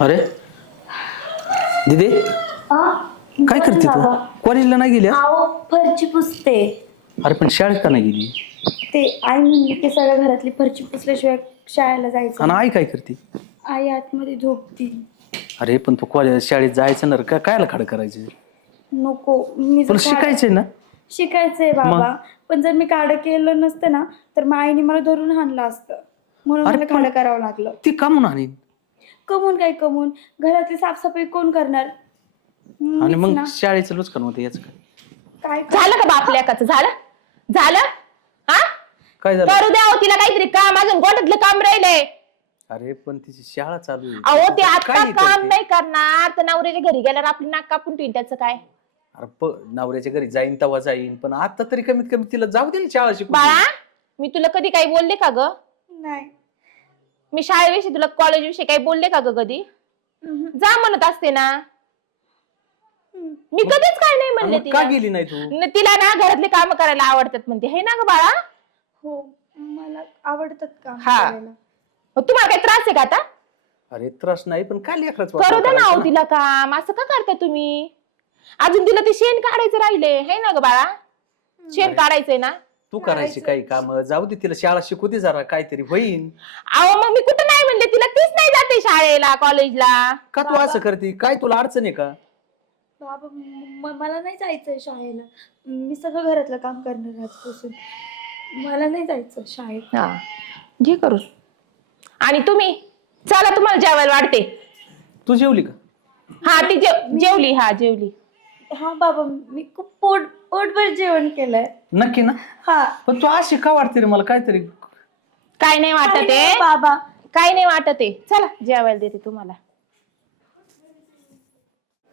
अरे. दिदी. काय करते तू? कॉलेजला नाही गेली आज? फरची पुसते. अरे पण शाळेत का नाही गेली? ते आई म्हणली की सगळ्या घरातली फरची पुसल्याशिवाय शाळेला जायचं आणि आई काय करते? आई आतमध्ये झोपती. अरे पण तू कॉलेज शाळेत जायचं ना रे, का कायला खडं करायचं? नको मी जर तुला काढ- शिकायचंय ना? शिकायचंय बाबा. पण जर मी काढ केलं नसतं ना तर मग आईने मला धरून हाणलं असतं. म्हणून अरे मला पण- काढ करावं लागलं. ती का म्हणून आणीन कमवून काय कमवून? घरातली साफसफाई कोण करणार? आणि मग. शाळेचं नुकसान होतं याच काय? काय झालं का बाप लेकाचं झालं? झालं? हा? काय झालं? करू द्या हो तिला काहीतरी काम अजून गोठ्यातलं काम राहिलंय. अरे पण तिची शाळा चालू आहे. अहो ते आता काम करते? नाही करणार. तर नवऱ्याच्या घरी गेल्यावर आपली नाक कापून ठेवीन त्याचं काय? अरे प- नवऱ्याच्या घरी जाईन तेव्हा जाईन. पण आता तरी कमीत कमी तिला जाऊ दे ना शाळा शिकू. बाळा मी तुला कधी काही बोलले का ग? नाही. मी शाळेविषयी तुला कॉलेज विषयी काही बोलले का ग कधी. जा म्हणत असते ना. मी कधीच काय नाही म्हणले मग का तिला गेली नाही तू? न- तिला ना घरातले काम करायला आवडतात म्हणते. हे ना ग बाळा? हो मला आवडतात काम हा. मग तुम्हाला काही त्रास आहे का आता? अरे त्रास नाही पण काय लेकरच करू द्या ना अहो तिला काम. असं का करता तुम्ही? अजून तिला ते शेण काढायचं राहिले. हे ना ग बाळा? शेण काढायचंय ना? तू करायची काही काम? जाऊ दे तिला शाळा शिकू दे जरा काहीतरी होईन. अहो मग मी कुठं नाही म्हणले तिला? तीच नाही जाते शाळेला कॉलेजला. का तू असं करते? काय तुला अडचण आहे का? बाबा म- म- मला नाही जायचंय शाळेला. मी सगळं घरातलं काम करणार आजपासून. मला नाही जायचं शाळेत. हा. घे करू आणि तुम्ही चला तुम्हाला जेवायला वाढते तू जेवली का? हा ती जेव जेवली हा जेवली. हा बाबा मी खूप पोट पोटभर जेवण केलंय. नक्की ना? हा. पण तू अशी का वाटते रे मला काहीतरी? काय नाही वाटत आहे. बाबा. काय नाही वाटत आहे. चला जेवायला देते तुम्हाला.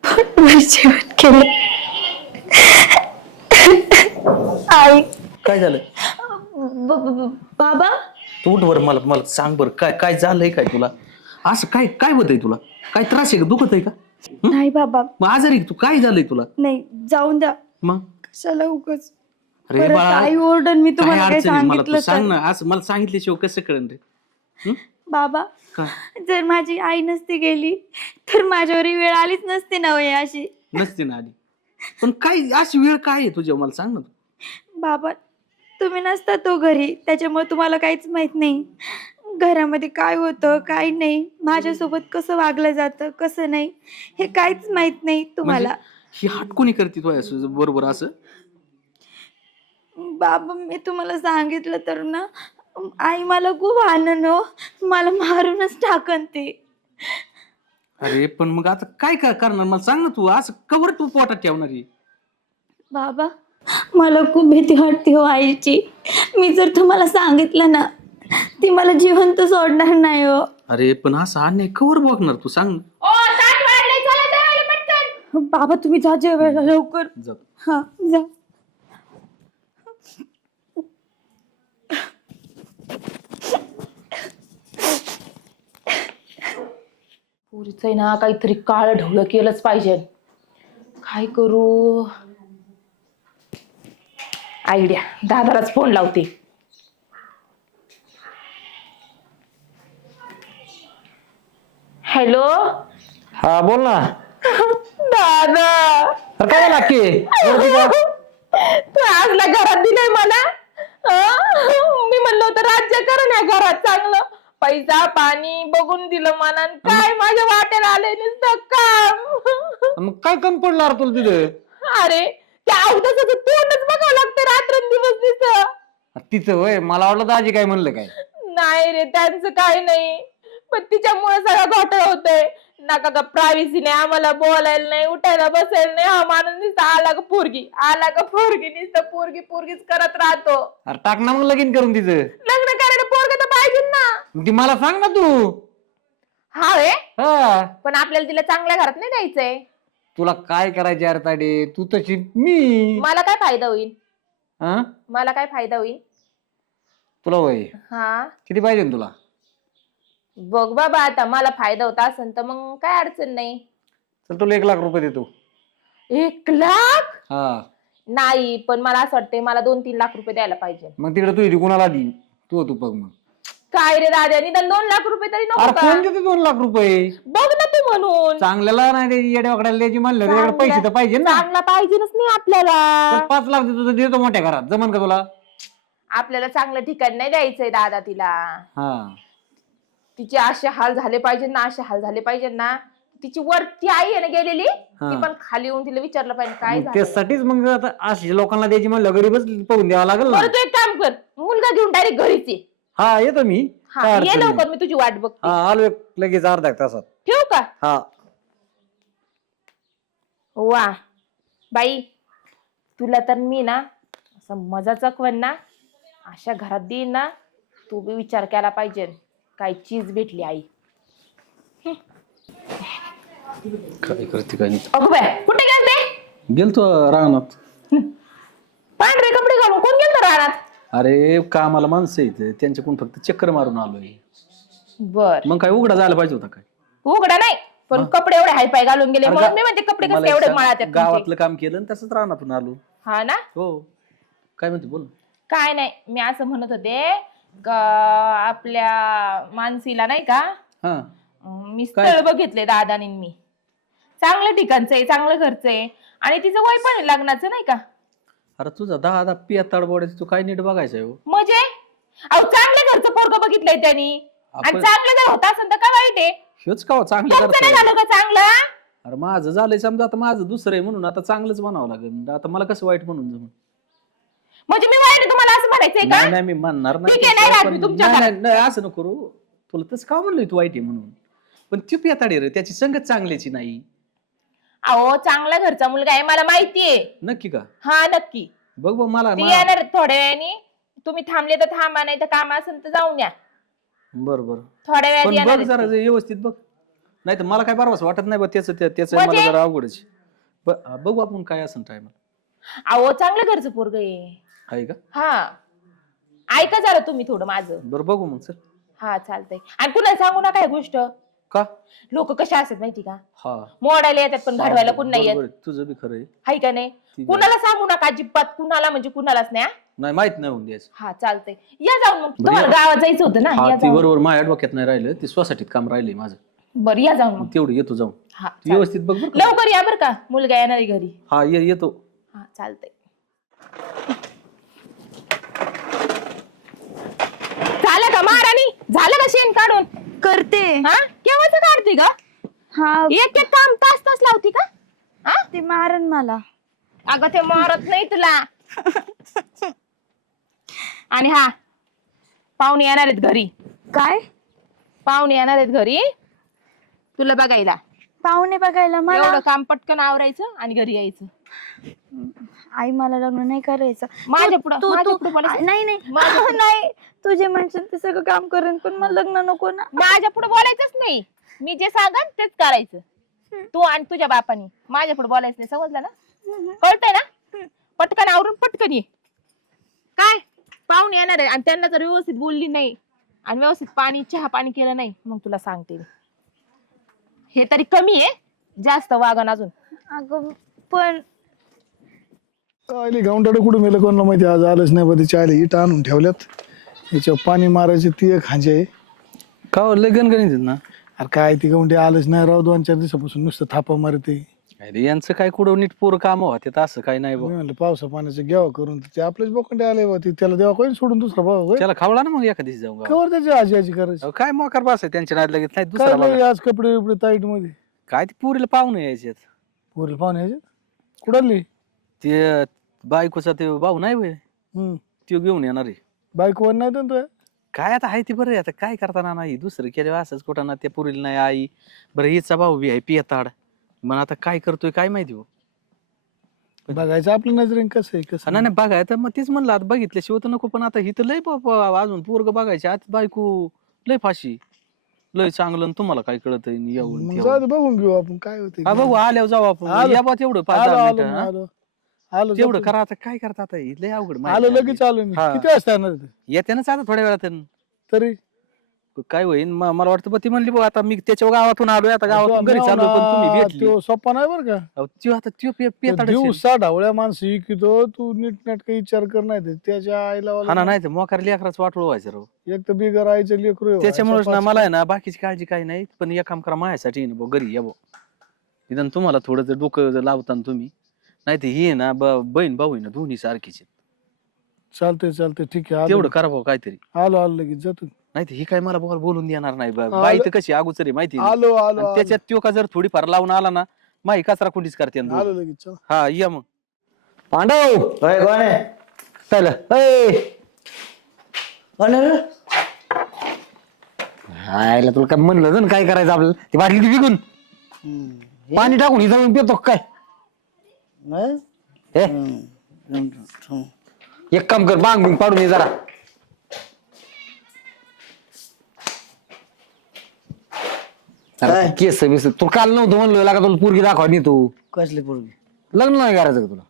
पोटभर जेवण केलं आई. काय झालं? ब- ब- ब- बाबा? तू उठ बरं मला मला सांग बरं. काय काय झालंय काय तुला? असं काय काय होत आहे तुला? काय त्रास आहे का? दुखत आहे का? नाही बाबा. मग आजारी आहे तू? काय झालंय तुला? नाही जाऊन द्या. मग? कशाला उगच? अरे परत बाळा, आई ओरडन मी काय तुम्हाला काही अडचण आहे? मला तू सांगितलं सांग तर ना असं मला सांगितल्याशिवाय कसं कळण रे? हं? बाबा काय? जर माझी आई नसती गेली तर माझ्यावर ही वेळ आलीच नसती ना वय अशी. नसते ना आधी पण काय अशी वेळ काय आहे तुझ्या मला सांग ना तू. बाबा तुम्ही नसता तो घरी. त्याच्यामुळे तुम्हाला काहीच माहीत नाही. घरामध्ये काय होतं काय नाही माझ्यासोबत कसं वागलं जातं कसं नाही हे काहीच माहीत नाही तुम्हाला. म्हणजे ही हटकोणी करते तू असं बरोबर असं? बाबा मी तुम्हाला सांगितलं तर ना आई मला खूप आनंद मला मारूनच टाकन ते. अरे पण मग आता काय काय करणार? मला सांग ना तू असं कवर तू पोटात ठेवणार? बाबा मला खूप भीती वाटते हो आईची. मी जर तुम्हाला सांगितलं ना ती मला जिवंत सोडणार नाही हो. अरे पण असं अन्याय कवर बघणार तू सांग. ओ ताट वाढलंय चला जेवायला पटकन. बाबा तुम्ही जा जेवायला लवकर. जा. हा जा. पुरीच आहे ना काहीतरी काळ ढवळं केलंच पाहिजे. काय करू? आयडिया. दादालाच फोन लावते. हॅलो? हा बोल ना. दादा. अरे काय झालं अक्की का? तू आजला घरात दिलंय मला? अं? मी म्हणलं होतं राज्य कर ना घरात चांगलं. पैसा पाणी बघून दिलं मला आणि काय माझ्या वाट्याला आले नुसतं काम. मग काय कमी पडलं अरे तुला तिथं? अरे त्या अवधाचं तोंडच बघावं लागतं रात्रंदिवस दिवस तिथं वय मला वाटलं दाजी काय म्हणलं काय. नाही रे त्यांचं काय नाही. पण तिच्यामुळे सगळं घोटाळा होतोय. नका का प्रायव्हसी नाही आम्हाला बोलायला नाही उठायला बसायला नाही. हा माणूस नुसतं आला का पोरगी आला का पोरगी नुसतं पोरगी पोरगीच करत राहतो. अरे टाक ना मग लगीन करून तिथं लग्न करायला पोरग तर पाहिजे ना. मग ती मला सांग ना तू. हा रे हा. पण आपल्याला तिला चांगल्या घरात नाही द्यायचंय तुला काय करायचे अरे ताडे तू तशी मी. मला काय फायदा होईल? हा? मला काय फायदा होईल? तुला वय हा. किती पाहिजे ना तुला? बघ बाबा आता मला फायदा होता असेल तर मग काय अडचण नाही. चल तुला एक लाख रुपये देतो. एक लाख? हा. नाही पण मला असं वाटतंय मला दोन तीन लाख रुपये द्यायला पाहिजे. मग तिकडे तू इथे कुणाला दी तू तू बघ मग. काय रे दादा निदान दोन लाख रुपये तरी नको अरे का? कोण देतो दोन लाख रुपये? बघ ना तू म्हणून. चांगल्याला नाही द्यायची येड्या वाकड्याला द्यायची म्हणलं त्याच्याकडे पैसे तर पाहिजे ना. चांगला पाहिजेच नाही आपल्याला. पाच लाख देतो तर देतो मोठ्या घरात. जमन का तुला? आपल्याला चांगलं ठिकाण नाही द्यायचंय दादा तिला. हा. तिचे असे हाल झाले पाहिजे ना असे हाल झाले पाहिजे ना. तिची वरती आई आहे ना गेलेली ती. पण खाली येऊन तिला विचारलं पाहिजे काय मग झालं. त्यासाठीच मग आता अशी लोकांना द्यायची म्हणलं गरीबच पाहून द्यावं लागेल ना. बरं तू एक काम कर मुलगा घेऊन डायरेक्ट घरीच ये. हा येतो मी. हा काय ये अडचण नाही. लवकर मी तुझी वाट बघते. हा आलो एक लगेच अर्धा एक तासात. ठेवू का? हा. वा. बाई तुला तर मी ना असं मजा चकवन ना अशा घरात देईन ना तू बी विचार केला पाहिजे. काय चीज भेटली आई? काय करते काय नाही. अगं बाय कुठे गेलते? गेलतो रानात. पांढरे कपडे घालून कोण गेलत रानात? अरे कामाला माणसं येते त्यांच्याकडून फक्त चक्कर मारून आलोय. बर. मग काय उघडा जायला पाहिजे होता काय? उघडा नाही पण कपडे एवढे हाय पाय घालून गेले अरे म्हणून गा- मी म्हणते कपडे मला कसे एक एवढे सांग, मळात आहेत तुमचे? गावातलं काम केलं आणि तसंच रानातून आलो. हा ना? हो. काय म्हणते बोल. काय नाही मी असं म्हणत होते ग- आपल्या मानसीला नाही का? हा. अं, मी काय? स्थळ बघितले दादानी मी. चांगलं ठिकाणचं आहे चांगलं घरचं आहे. आणि तिचं वय पण आहे लग्नाचं नाही का? अरे तुझा दहा दहा पिया ताडबोड्याचं तू काय नीट बघायचं आहे हो? म्हणजे? अहो चांगलं घरचं पोरग बघितलंय त्यांनी. आणि आपण चांगलं जर होत असेल तर काय वाईट आहे? हेच का हो, चांगलं तुमचं नाही करतोय झालं का चांगलं? अरे माझं झालंय समजा आता माझं दुसरं आहे म्हणून आता चांगलंच म्हणावं लागेल. आता मला कसं वाईट म्हणून जमून? म्हणजे मी वाईट तुम्हाला असं म्हणायचंय नाही का? नाही मी म्हणणार नाही. ठीक आहे, नाही तसं, राहत मी पण तुमच्या नाही, घरात. नाही नाही, असं नको करू. तुला तसं का म्हणलोय तू वाईट आहे म्हणून? पण ती पियाताडी रे त्याची संगत चांगल्याची नाही. अहो चांगला घरचा मुलगा आहे मला माहितीये. नक्की का? हा नक्की. बघ बघ मला ती येणार थोड्या वेळाने. तुम्ही थांबले तर थांबा नाही तर काम असेल तर जाऊन या. बरं बरं. थोड्या वेळात पण येणार बघ जरा ते. व्यवस्थित बघ. नाही तर मला काय बरवास वाटत नाही बघ त्याचं त्या- त्याचं म्हणजे? मला जरा अवघडच ब- बघू आपण काय असं टाइम अहो चांगलं घरचं पोरग आहे. आहे का? हा. ऐका जरा तुम्ही थोडं माझं. बरं बघू मग सर हा चालतंय. आणि कुणाला सांगू नका ही गोष्ट? का? लोक कशा असतात माहिती का? हा. मोडायला येतात पण घडवायला कुण नाही येत. बरोबर आहे, तुझं बी खरं आहे. हाय का नाही? ठीक आहे. कुणाला सांगू नका अजिबात. कुणाला म्हणजे कुणालाच नाही हा? नाही माहीत नाही होऊन द्यायचं. हा चालतंय. या जाऊन मग. बरं, तुम्हाला या. गावात जायचं होतं ना? हा या ती जाऊन. बरोबर माझ्या डोक्यात नाही राहिलं. ती स्वसाठीत काम राहिलंय माझं. बरं या जाऊन मग. तेवढं येतो जाऊन. हा ती चालतंय. व्यवस्थित बघ बरं का? लवकर या बरं का. मुलगा येणार आहे घरी. हा ये येतो. हा चालतंय झालं का महाराणी झालं का शेण काढून? करते. हा? केव्हाच काढते का हा. एक एक काम तास तास लावती का? हा? ते मारन मला. अगं ते मारत नाही तुला. आणि हा पाहुणे येणार आहेत घरी. काय? पाहुणे येणार आहेत घरी. तुला बघायला. पाहुणे बघायला मला? एवढं काम पटकन आवरायचं आणि घरी यायचं. आई मला लग्न नाही करायचं. माझ्या पुढं- तू- माझ्या तू- पुढं बोलायचं? आ, नाही. नाही नाही. तुझे म्हणशील ते सगळं काम करेन पण मला लग्न नको ना. माझ्या पुढे बोलायचंच नाही. मी जे सांगन तेच करायचं. तू आणि तुझ्या बापानी. माझ्या पुढे बोलायचं नाही. समजलं ना? कळतंय ना? पटकन आवरून पटकन ये. काय? पाहुणे येणार आहे. आणि त्यांना जर व्यवस्थित बोलली नाही. आणि व्यवस्थित पाणी चहा पाणी केलं नाही. मग तुला सांगते मी. हे तरी कमी आहे. जास्त वागण अजून. अगं पण आली गावंडाडे कुठं मेलं कोणाला माहिती? आज आलंच नाही बा तिच्या आले इटा आणून ठेवल्यात. याच्यावर पाणी मारायचे ती एक हांजे आहे. का हो, लय गणगणित ना? अरे काय ती गावंडी आलंच नाही राव दोन चार दिवसापासून नुसतं थापा मारते. अरे यांचं काय कुठं नीट पूर काम होते असं काय नाही मी बघ म्हणलं पावसा पाण्याचं घ्यावं करून तर ते आपलेच बोकंडे आले बा ती त्याला देवा कोणी सोडून दुसरा भाऊ होय? त्याला खावला ना मग एका दिवशी जाऊन गावात. कवर त्याची आजी आजी करायची? अहो, काय मोकार बस आहे त्यांच्या नाद लगेच नाही काय दुसरा. आज कपडे बिपडे ताईटमध्ये. काय ते पुरीला पाहुणे यायचे पोरीला पाहुणे यायचे कुठली ते बायकोचा ते भाऊ नाही होय? हम्म. तो घेऊन येणार आहे. बाईक वर नाही तो काय आता आहे ते बरं आहे आता काय करताना नाही. दुसरं केलं असंच कुठं ना त्या पुरीला नाही आई. बरं हिचा भाऊ बी आहे पियताड मग आता काय करतोय काय माहिती हो? बघायचं आपल्या नजरेने कसं आहे कसं नाही नाही बघाय तर मग तेच म्हणलं आता बघितल्याशिवाय तर नको पण आता ही तर लय बाबा अजून पोरग बघायचे. आता बायको लय फाशी. लय चांगलं तुम्हाला काय कळत मग. जाऊ दे, बघून घेऊ आपण काय होते बघू आल्यावर जाऊ आपण. आलो. या बा तेवढं पाच आलो दहा आलो मिनिटं, मी, हा? आलो. आलो तेवढं. करा आता काय करता आता? हे लय अवघड आलो माहिती लगेच आलो मी. हा. किती वाजता येणार ते? येते ना आता थोड्या वेळात तरी? काय होईन म- मला वाटतं बा ती म्हणली बा आता मी त्याच्या गावातून आलोय आता गावातून घरी चाललो पण तुम्ही भेटली. तो सोपा नाही बरं का? अहो, त्यो आता त्यो पे- तो पेताड असेल. दिवसा ढावळ्या माणसं इकितो तू नीट नाटक विचार कर नाही त्याच्या आईला हा ना नाही तर मोकार लेकराच वाटोळ व्हायचं राव. एक तर बिगर आईचं लेकरू आहे, त्याच्यामुळेच ना मला आहे ना बाकीची काळजी काही नाही पण एक काम करा माझ्यासाठी आहे ना घरी या निदान तुम्हाला थोडं जर डोकं जर लावता ना तुम्ही नाही तर ही आहे ना ब- बहीण भाऊ आहे ना दोन्ही सारखीच आहेत. चालतंय चालतंय ठीक आहे तेवढं आलो करा भाऊ काहीतरी आलो आलो लगेच जातो नाही तर ही काय मला बघा बोलून देणार नाही बा-. बाई तर कशी अगोदर आहे माहिती आहे? आलो आलो आणि आलो. त्याच्यात त्यो का जर थोडीफार लावून आला ना माही कचरा कुंडीच करते ना आलो दोघं. लगेच चल. हा या मग पांडव होय कोण आहे चल ए कोण आहे रे? हायला तुला काय म्हणलं होतं ना काय करायचं आपल्याला ती बाटली ती विकून. पाणी टाकून इथं जाऊन पितो काय नाही? हे हम्म. थांब, थांब. एक काम कर बांग बिंग पाडून ये जरा काय? केस बिस तू काल नव्हतं म्हणलं लागा तुला पोरगी दाखवा नाही तू कसली पोरगी लग्न नाही करायचं का तुला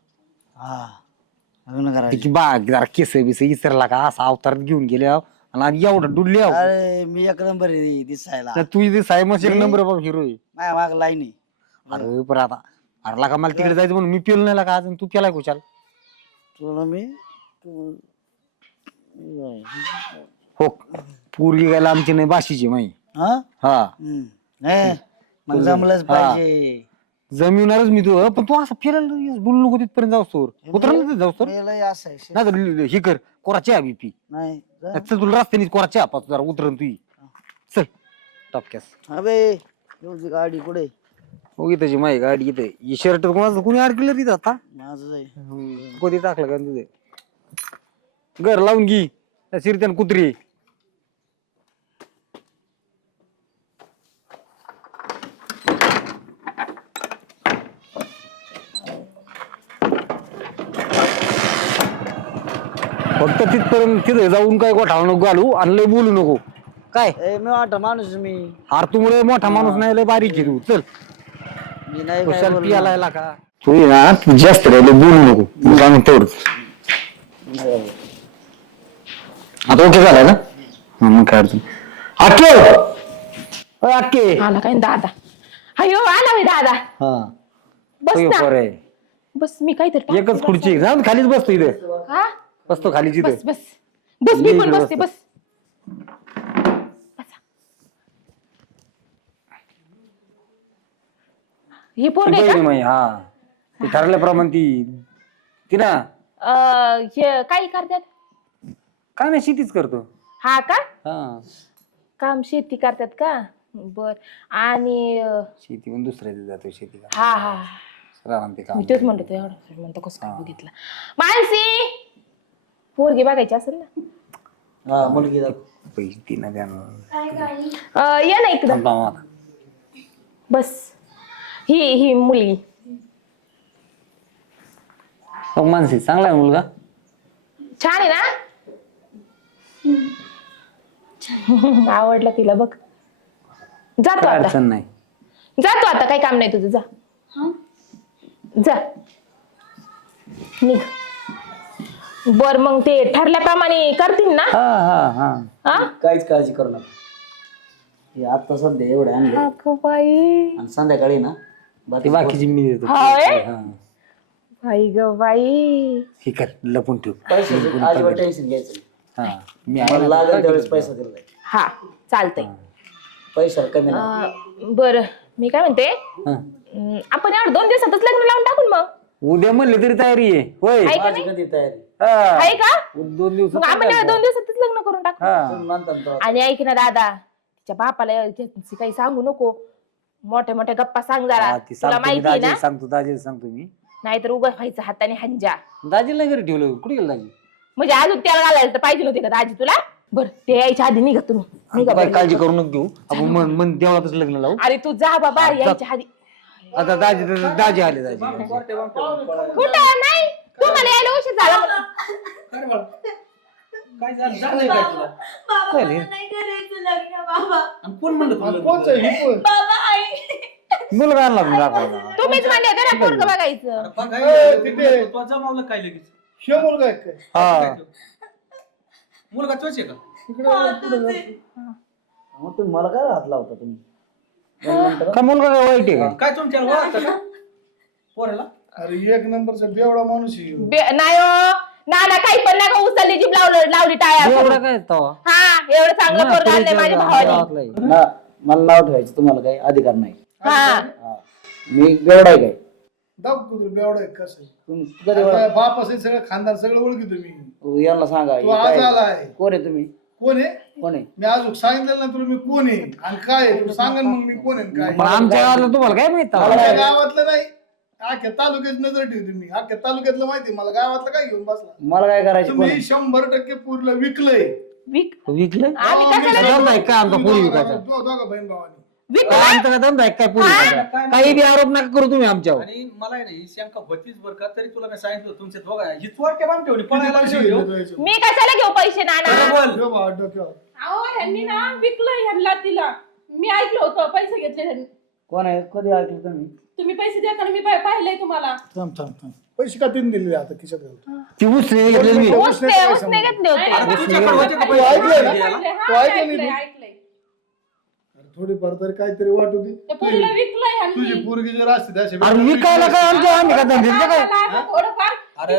हा लग्न करायचं तिची बाग जरा केस बिस इसरला का असा अवतारात घेऊन गेले आहो. आणि एवढं डुडले आहो. अरे मी एक नंबर आहे दिसायला तर तू इथे साहेब एक नंबर बघ हिरो माझ्या माग लाईन आहे अरे पण आता अरे लागा मला तिकडे जायचं म्हणून मी पेलो नाही लागा अजून. तू केलाय कुशाल तुला मी? हो पोरगी गायला आमची नाही बाशीची माही हा? हा. हम्म. नाही मग जमलंच हा. पाहिजे. जमिवणारच मी तू पण तू असं फिरायला बोलू नको तिथपर्यंत जाऊ सोर उतर ना जाऊ सोर मी लय असं आहे. नाही हे कर कोरा चहा बी पी. नाही जा. चल तुला रस्त्याने कोरा चहा पाच जरा उतरण तू चल टपक्यास. अबे गाडी कुठे? हो त्याची माही गाडी इथे. ही शर्ट कोणाचं कुणी अडकलं तिथं आता? माझं आहे. कधी टाकलं का तुझे? घर लावून घे. त्या शिरत्यान कुत्री. फक्त तिथपर्यंत तिथे जाऊन काय गोठा नको घालू आणि लय बोलू नको. काय? ए मी माणूस आहे मी. आरतूमुळे मोठा माणूस नाही लय बारीक आहे तू. चल. मी नाही काय कुशाल बोलणार. पियाला याला का तू ये ना तू जास्त राहिले बोलू नको. मी सांग तेवढंच. आता ओके झालाय ना? हा, मग काय अडचण अक्के! आला काय? दादा. अयो आला होय दादा. हा. बस तो ना. पोर आहे. बस मी काहीतरी टाकते, एकच बस. खुर्ची. जाऊन खालीच बसतो इथे. हा? बसतो खालीच इथे. बस. बस बस मी ये पण बसते. बसा. हे पोरग आहे का? माई, हा. ती ठरल्याप्रमाणे ती ती. ना अं, हे काय करतात? काय नाही शेतीच करतो. हा का? हा. काम शेती करतात का? बर. आणि अं, शेती पण दुसऱ्या जातो शेती का हा हा. ते काम. मी तेच म्हणतो एवढं म्हणतो कसं काय बघितलं. मानसी! पोरगी बघायची असेल ना? हा मुलगी. पैसे ती ना. द्यानं अं, ये ना इकडं. थांबा. बस. ही ही मुलगी हो मानसी चांगला आहे मुलगा? छान आहे ना? आवडला तिला बघ. जातो काय आता. अडचण नाही. जातो आता काही काम नाही तुझं. जा. जा. निघ. बर मग ते ठरल्याप्रमाणे करतील ना? हा हा हा. हा? काहीच काळजी करू नका. हे आता सध्या एवढे आणले. अगं बाई. आणि संध्याकाळी ना ती बाकी बाकीची मी देतो. होय? हा. बाई ग बाई. हे कर लपून ठेव. पैशाचं अजिबात टेन्शन घ्यायचं नाही. हा मी आहे मला ना. लागेल त्यावेळेस पैसा दिला. जाईल. हा चालतंय. पैशाला कमी नाही. अं, बर. मी काय म्हणते? हा. अं, आपण एवढं दोन दिवसातच लग्न लावून टाकून मग. उद्या म्हणले तरी तयारी आहे. होय. का माझी नाही? कधी तयारी? हा. आहे का? दोन दिवसात मग आपण दोन दिवसातच लग्न करून टाकू. हा. तुम्ही म्हणता ना तेव्हा. आणि ऐक ना दादा तिच्या बापाला काही सांगू नको. मोठ्या मोठ्या गप्पा सांग हा, जरा ती तुला सांगतो मी. माहिती आहे ना? सांगतो दाजीला सांगतो मी. नाहीतर उभं व्हायचं हाताने हंजा. दाजीला घरी ठेवलं. कुठे गेलं दाजी? म्हणजे अजून त्याला घालायला तर पाहिजे नव्हते का दाजी तुला? बर ते यायच्या आधी निघा तुम्ही. निघा बरं. काळजी करू नको घेऊ. आपण मन मन लग्न लावू. अरे तू जा बाबा यायच्या आधी. आता दाजी दाजी आले दाजी. कुठं नाही. तुम्हाला यायला उशीर झाला. काय झालं? झालंय काय तुला? बाबा झाले? मला नाही करायचं लग्न बाबा. आणि कोण म्हणलं तुला कोणचं? आहे? ही कोण? मुलगा आणला तुम्ही दाखवायला. तुम्हीच म्हणले होते ना पोरग बघायचं. ए, तिथे. तू जमावलं काय लगेच? मुलगा आहे काय हा. मुलगा तोच आहे का? इकडे पुढे जा. मग तुम्ही मला काय हात लावता तुम्ही? दोन मिनिटं. का मुलगा काय वाईट आहे? का काय तुमच्याला ओळखतं का? पोराला? अरे एक नंबरचा बेवडा माणूस आहे ह्यो. बे- नाही हो. ना ना काही पण नका उचलली जीभ लावलं लावली टाळ्या. एवढा काय तवा हा एवढं चांगलं पोरग आणलंय माझ्या भावाने. मला नाव ठेवायचं तुम्हाला काही अधिकार नाही. हा. हा. मी आहे काय? बेवडा आहे कसं आहे? तुम्ही आता बाप असेल सगळं खानदार सगळं ओळखी तुम्ही. ओळख- यांना सांगा. तू हे आज काय? आलाय. कोण आहे तुम्ही? कोण आहे? कोण आहे? मी अजून सांगितलं ना तुला मी कोण आहे. आणि काय आहे? तुला सांगेन मग मी कोण आहे आणि काय आहे. पण आमच्या गावातलं तुम्हाला काय माहीत? गावातलं नाही. अख्ख्या तालुक्यात नजर ठेवते मी अख्ख्या तालुक्यातलं माहिती आहे. मला गावातलं काय घेऊन बसला? मला काय करायचं? कोण तुम्ही आहे? शंभर टक्के पूरला विकलंय. विक विकलं आम्ही कशाला आहे का आमचा तुम्ही विकायचा? दो- दोघं बहीण भावानी. विक आमचा काय धंदा आहे? काय पोरी विकायचा काही बी आरोप नका करू तुम्ही आमच्यावर. आणि मला आहे ना ही शंका होतीच बरं का तरी तुला मी सांगितलं तुमच्या दोघा ही चोरट्या बांध ठेवली पळायला पैसे हो. घेतले? मी कशाला घेऊ पैसे नाना? खरं बोल. ठेव भावा डोक्यावर. अहो ह्यांनी ना विकलं ह्यांना तिला. मी ऐकलं होतं पैसे घेतले कोण आहे? कधी ऐकलं तुम्ही? तुम्ही पैसे देताना मी पाह- पाहिलंय तुम्हाला. थांब थांब थांब. पैसे का तीन दिले आता खिशात ती उसने घेतली मी. उसने घेतले होते. अरे तुझ्याकडे होते का तू ऐकलंय ना? पैसे? ऐकलंय, तू ऐकलं नाही ऐकलंय तू? ऐकलंय. थोडीफार तरी काहीतरी वाटू दे त्या पोरीला विकलंय तुझी पोरगी जर असते अरे विकायला काय आमच्या आम्ही का धंद्याचं काय? थोडंफार. अरे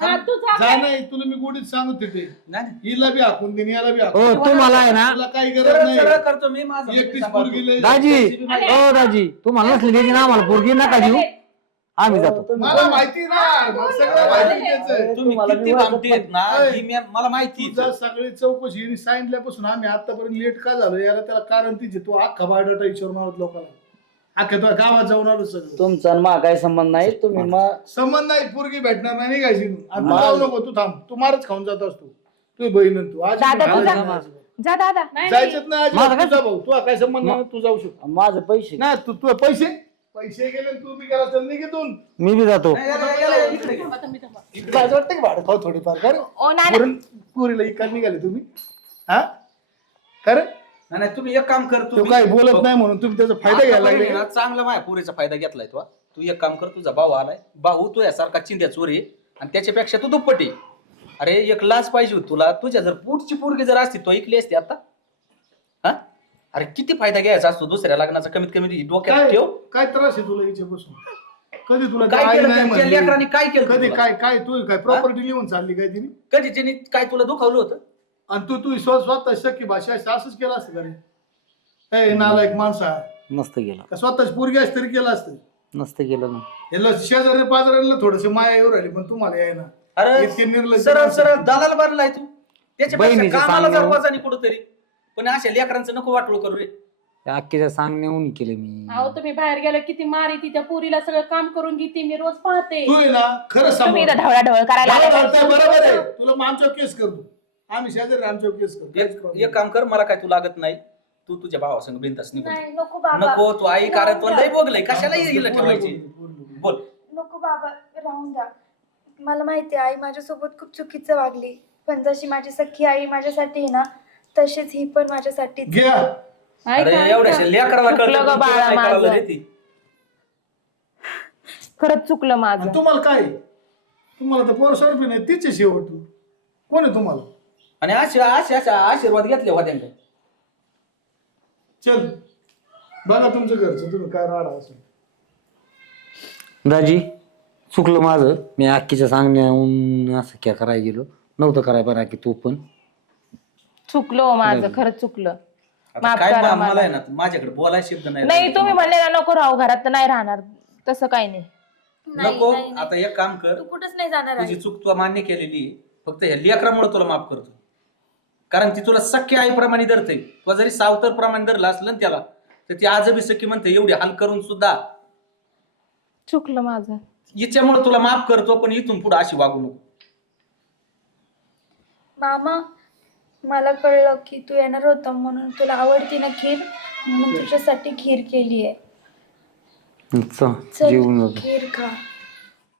हा, तू जा. जा नाही तुला मी गोडीत सांगत होते नाही. हिला बी हाकून दे याला बी हाकून हो तुम्हाला आहे ना? तुला काही गरज सरळ नाही. करतो मी माझं एकटीच सांभाळतो. पोरगी लय- दाजी हो दाजी तुम्हाला नसली द्यायची ना आम्हाला पोरगी नका देऊ. आम्ही जातो. मला माहिती ना मला सगळं माहिती त्याचं. तुम्ही तुम्हाला किती मी भामटी आहेत ना ही मी- मला माहिती तुझा सगळी चौकशी हिने सांगितल्यापासून आम्ही आतापर्यंत लेट का झालो? याला त्याला कारण तिचे तू अख्खा बायोडाटा विचारून आहोत लोकांना. अख्ख्या तुझ्या गावात जाऊन आलो सगळं. तुमचा आणि मा काही संबंध नाही. तुम्ही मग संबंध नाही पोरगी भेटणार नाही निघायची आणि तू मा- जाऊ नको तू थांब. तू मारच खाऊन जात असतो. तुझी बहीण आणि तू. आज दादा, नाही. अजिबात. जा. दादा. नाही, नाही. जायचंच नाही माझं अजिबात काय? तुझा भाऊ. तुला काय संबंध नाही तू जाऊ शकतो. माझे पैसे नाही तू तुझे पैसे? पैसे गेले आणि तू बी गेला निघितून मी बी जातो. इकडे आज वाटतं की भाडं खाऊ थोडीफार का रे? ओ नाना पोरीला पोरीला इकडे निघाले तुम्ही. हा? का रे नाही, नाही तुम्ही एक काम कर तो काय बोलत नाही म्हणून तुम्ही त्याचा फायदा घ्यायला लागले. ना चांगला माझ्या पुरेचा फायदा घेतलाय तो तू एक काम कर तुझा भाऊ आलाय. भाऊ तू यासारखा चिंध्या चोर आहे. आणि त्याच्यापेक्षा तू दुप्पट आहे. अरे एक लाच पाहिजे होती तुला. तुझ्या जर पुढची पोरगी जर असती तो ऐकली असती आता. अरे किती फायदा घ्यायचा असतो दुसऱ्या लग्नाचा? कमीत कमी डोक्यात काय ठेव. काय त्रास आहे तुला हिच्यापासून? कधी तुला काय आई केलं नाही त्यांच्या म्हणली? लेकरांनी काय केलं कधी तुला? काय काय तू काय प्रॉपर्टी लिहून चालली काय तिने? कधी त्यांनी काय तुला दुखावलं होतं? आणि तू तू स्व- स्वतः शक्य भाषा असं- असंच केलं असतं का रे? ए नालायक माणसा नसतं गेलं. का स्वतःच पोरगी असती तरी केलं असतं? नसतं गेलं ना. याला शेजारी पाजाऱ्यांना थोडस माया येऊ राहिली पण तुम्हाला याय ना अरे निर्लज्ज सरळ माणसं. सरळ दलाल भरलाय तू. त्याच्यापेक्षा बहिणीचं कामाला जर सांगणं. वजानी कुठंतरी. पण अशा लेकरांचं नको वाटलं करू रे. त्या अख्खीच्या सांगण्याहून केलं मी. अहो तुम्ही बाहेर गेला किती मारी ती त्या पोरीला सगळं काम करून घेते मी रोज पाहते. तू आहे ना खरं सांग तुम्ही इथं ढवळा ढवळ करायला. बरोबर आहे. तुला मग आमच्यावर केस करतो. आम्ही शेजारी आमच्यावर केस करतो. एक problem एक काम कर मला काय तू लागत नाही. तू तुझ्या भावासंग बिनतास निघून नाही नको बाबा. नको तू आई कारण तू लय बोगलय. कशाला. हिला ठेवायची? बोल, नको बाबा राहून द्या. मला माहिती आहे आई माझ्यासोबत खूप चुकीचं वागली. पण जशी माझी सख्खी आई माझ्यासाठी आहे ना तशीच ही पण माझ्यासाठी घ्या अरे ऐका, एवढ्या ऐका. लेकराला चुकलं गं बाळा माझं. खरंच चुकलं माझं. आणि तुम्हाला काय तुम्हाला तर पोरसर बी नाही तिचे शेवट. कोण आहे तुम्हाला? आणि असे असे असे आशीर्वाद घेतले होत्या का? चल. बघा तुमचं घरचं तुम्ही काय राडा असेल दाजी चुकलं माझं. मी अख्खीच्या सांगण्याहून असं क्या करायला गेलो. नव्हतं करायला पण की तू पण. चुकलं हो माझं खरंच चुकलं. आता माफ काय करा मा- मला. मला आहे ना माझ्याकडे बोलायला शब्द नाही नाही तुम्ही म्हणले ना नको राहू घरात तर नाही राहणार. तसं काही नाही. नाही, नको नाही, नाही. आता एक काम कर. तू कुठंच नाही जाणार आहे. तुझी चूक तू मान्य केलेली आहे. फक्त ह्या लेकरामुळे तुला माफ करतो. कारण ती तुला सख्य आईप्रमाणे धरते. तुला जरी सावतर प्रमाणे धरलं असलं ना त्याला तर ती आजबी सखी म्हणते एवढी हाल करून सुद्धा. चुकलं माझं. हिच्यामुळे तुला माफ करतो पण इथून पुढे अशी वागू नको. मामा मला कळलं की तू येणार होता म्हणून तुला आवडती ना खीर? म्हणून तुझ्यासाठी खीर केली आहे चल जेवून खीर खा.